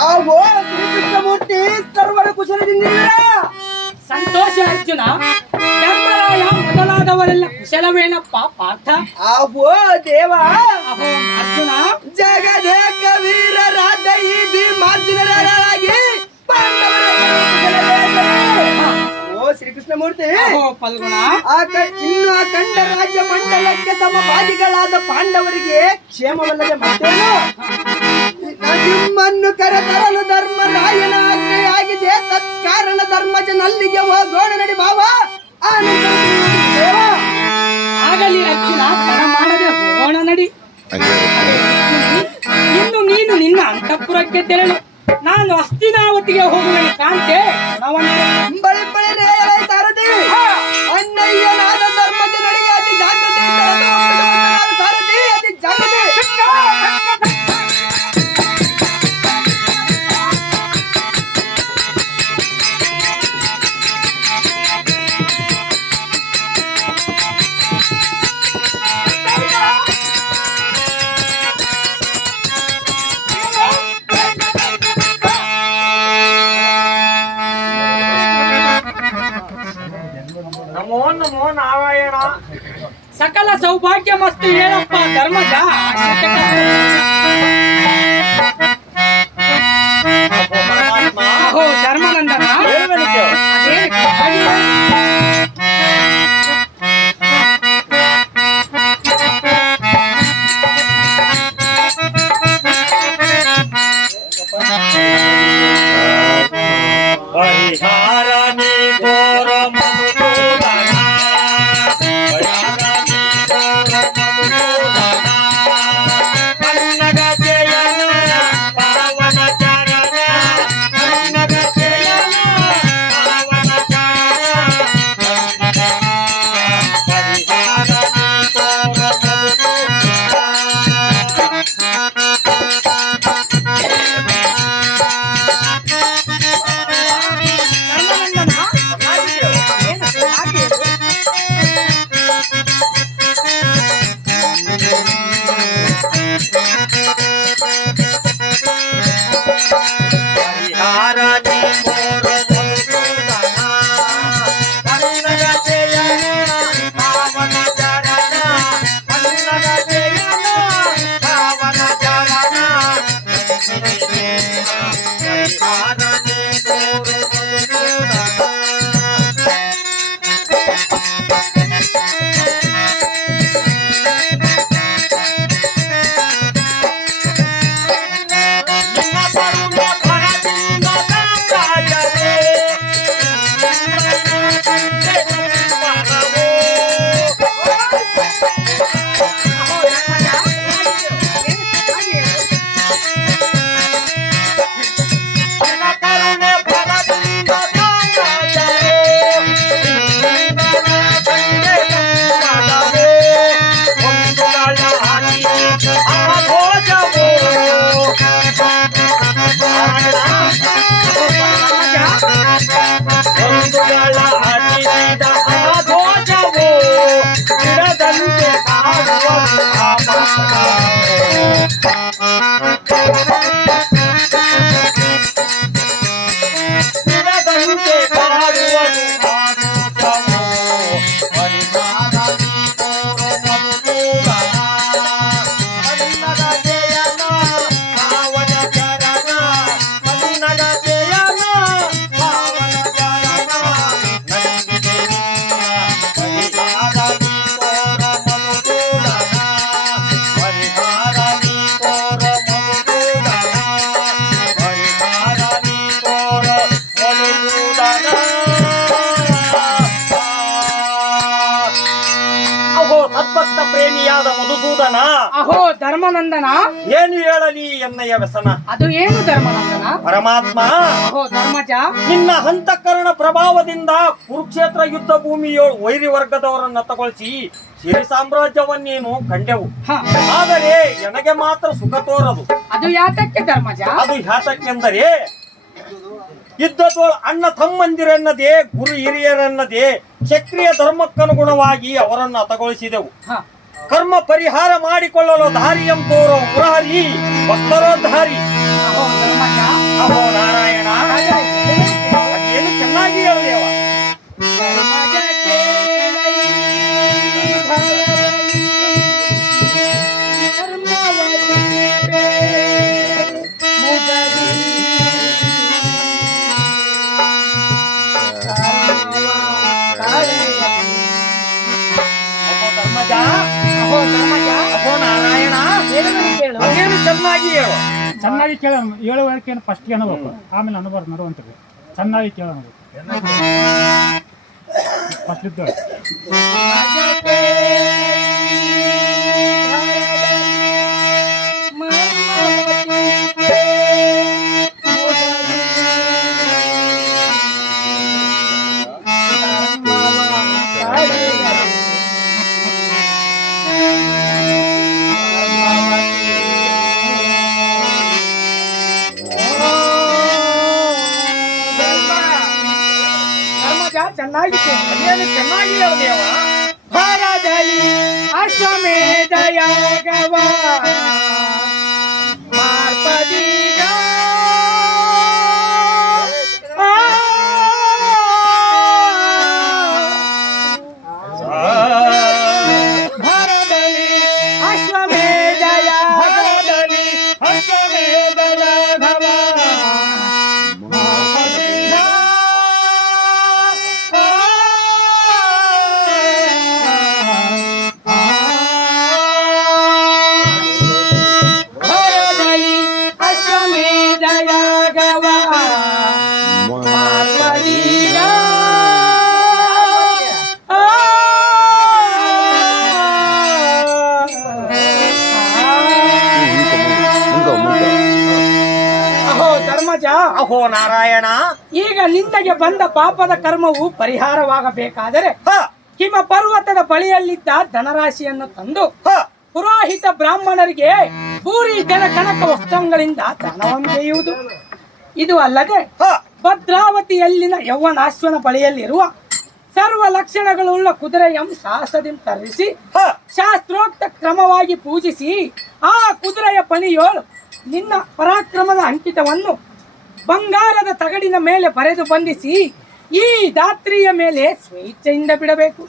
ಆವೋ ಶ್ರೀಕೃಷ್ಣಮೂರ್ತಿ ಸರ್ವರ ಕುಶಲದಿಂದಿಲ್ಲ. ಸಂತೋಷ ಅರ್ಜುನ. ಧರ್ಮರಾಯ ಮೊದಲಾದವರೆಲ್ಲ ಕುಶಲವೇನಪ್ಪ ಪಾರ್ಥ? ಆವೋ ದೇವ. ಅಹೋ ಅರ್ಜುನ, ಜಗದೇಕ ವೀರರಾದ ಈ ಭೀಮಾರ್ಜುನರಾಗಿ ಓ ಶ್ರೀಕೃಷ್ಣಮೂರ್ತಿ. ಅಹೋ ಫಲ್ಗುಣ, ಇನ್ನು ಅಖಂಡ ರಾಜ್ಯ ಮಂಡಲಕ್ಕೆ ಸಮಭಾಗಿಗಳಾದ ಪಾಂಡವರಿಗೆ ಕ್ಷೇಮವಲ್ಲದೆ ಮತ್ತೇನು? ನಿಮ್ಮನ್ನು ಕರೆತರಲು ಧರ್ಮರಾಯನ ಆಜ್ಞೆಯಾಗಿದೆ. ತತ್ಕಾರಣ ಧರ್ಮಜನಲ್ಲಿಗೆ ಹೋಗೋಣ ನಡಿ ಭಾವ. ಆಗಲಿ ಅರ್ಜುನ, ತಡ ಮಾಡದೆ ಹೋಗೋಣ ನಡಿ. ಇನ್ನು ನೀನು ನಿನ್ನ ಅಂತಃಪುರಕ್ಕೆ ತೆರಳು. ನಾನು ಹಸ್ತಿನಾವತಿಗೆ ಹೋಗುವೆ ಕಾಂತೆ. ಬಳಿ ಬಳಿ ಸಾರಥಿ ಅಣ್ಣಯ್ಯನಾದ ಧರ್ಮಜನರಿಗೆ ಅತಿ ಜಾಗೃತಿ ಸಾರಥಿ ಅತಿ ಜಾಗೃತಿ. ನಮೋ ನಮೋ ನಾರಾಯಣ. ಸಕಲ ಸೌಭಾಗ್ಯ ಮಸ್ತು ಹೇಳಪ್ಪ ಧರ್ಮಜ. ಅಹೋ ಧರ್ಮನಂದನ, ಪ್ರೇಮಿಯಾದ ಮಧುಸೂದನ. ಅಹೋ ಧರ್ಮನಂದನ, ಏನು ಹೇಳಲಿ ಎನ್ನಯ್ಯ ವ್ಯಸನ. ಅದು ಏನು ಧರ್ಮನಂದನ? ಪರಮಾತ್ಮ, ಅಹೋ ಧರ್ಮಜ, ನಿನ್ನ ಹಂತಕರಣ ಪ್ರಭಾವದಿಂದ ಕುರುಕ್ಷೇತ್ರ ಯುದ್ಧ ಭೂಮಿಯೊಳು ವೈರಿ ವರ್ಗದವರನ್ನ ತಗೊಳಿಸಿ ಸಿರಿ ಸಾಮ್ರಾಜ್ಯವನ್ನೇನು ಕಂಡೆವು. ಆದರೆ ನನಗೆ ಮಾತ್ರ ಸುಖ ತೋರದು. ಅದು ಯಾತಕ್ಕೆ ಧರ್ಮಜ? ಅದು ಯಾತಕ್ಕೆಂದರೆ ಯುದ್ಧದೋಳು ಅಣ್ಣ ತಮ್ಮಂದಿರನ್ನದೇ ಗುರು ಹಿರಿಯರನ್ನದೇ ಕ್ಷತ್ರಿಯ ಧರ್ಮಕ್ಕನುಗುಣವಾಗಿ ಅವರನ್ನು ಹತಗೊಳಿಸಿದೆವು. ಕರ್ಮ ಪರಿಹಾರ ಮಾಡಿಕೊಳ್ಳಲು ದಾರಿಯಂ ತೋರೋ ಮುರಾರಿ ಭಕ್ತರೋ ದಾರಿ. ಚೆನ್ನಾಗಿ ಕೇಳ ಹೇಳುವಳಿಕೆಯನ್ನು ಫಸ್ಟ್ಗೆ ಅನ್ನಬೇಕು, ಆಮೇಲೆ ಅನುಭವ ನಡುವಂತದ್ದು ಚೆನ್ನಾಗಿ ಕೇಳೋಣ ಫಸ್ಟ್ ಇದ್ದು ಚೆನ್ನಾಗಿದೆ. ಅದೇನು ಚೆನ್ನಾಗಿ ಹೇಳ್ದೇವ. ಭರದಲ್ಲಿ ಅಶ್ವಮೇಧ ಯಾಗವ ಮಾರ್ಪದೀಗ ಭರದಲ್ಲಿ ಅಶ್ವಮೇಧ ಯಾಗದಲ್ಲಿ ಅಶ್ವಮೇಧ ಯಾಗವ ಅಹೋ ನಾರಾಯಣ, ಈಗ ನಿನ್ನಗೆ ಬಂದ ಪಾಪದ ಕರ್ಮವು ಪರಿಹಾರವಾಗಬೇಕಾದರೆ ಹಿಮ ಪರ್ವತದ ಬಳಿಯಲ್ಲಿದ್ದ ಧನರಾಶಿಯನ್ನು ತಂದು ಪುರೋಹಿತ ಬ್ರಾಹ್ಮಣರಿಗೆ ಪೂರಿ ಜನ ಕನಕ ವಸ್ತ್ರಗಳಿಂದ ಧನವೊಂದೆಯುವುದು. ಇದು ಅಲ್ಲದೆ ಭದ್ರಾವತಿಯಲ್ಲಿನ ಯೌವನಾಶ್ವನ ಬಳಿಯಲ್ಲಿರುವ ಸರ್ವ ಲಕ್ಷಣಗಳುಳ್ಳ ಕುದುರೆಯಂ ಸಾಹಸದಿಂದ ತರಿಸಿ ಶಾಸ್ತ್ರೋಕ್ತ ಕ್ರಮವಾಗಿ ಪೂಜಿಸಿ ಆ ಕುದುರೆಯ ಪಣಿಯೋಳು ನಿನ್ನ ಪರಾಕ್ರಮದ ಅಂಕಿತವನ್ನು ಬಂಗಾರದ ತಗಡಿನ ಮೇಲೆ ಬರೆದು ಬಂಧಿಸಿ ಈ ದಾತ್ರಿಯ ಮೇಲೆ ಸ್ವೇಚ್ಛೆಯಿಂದ ಬಿಡಬೇಕು.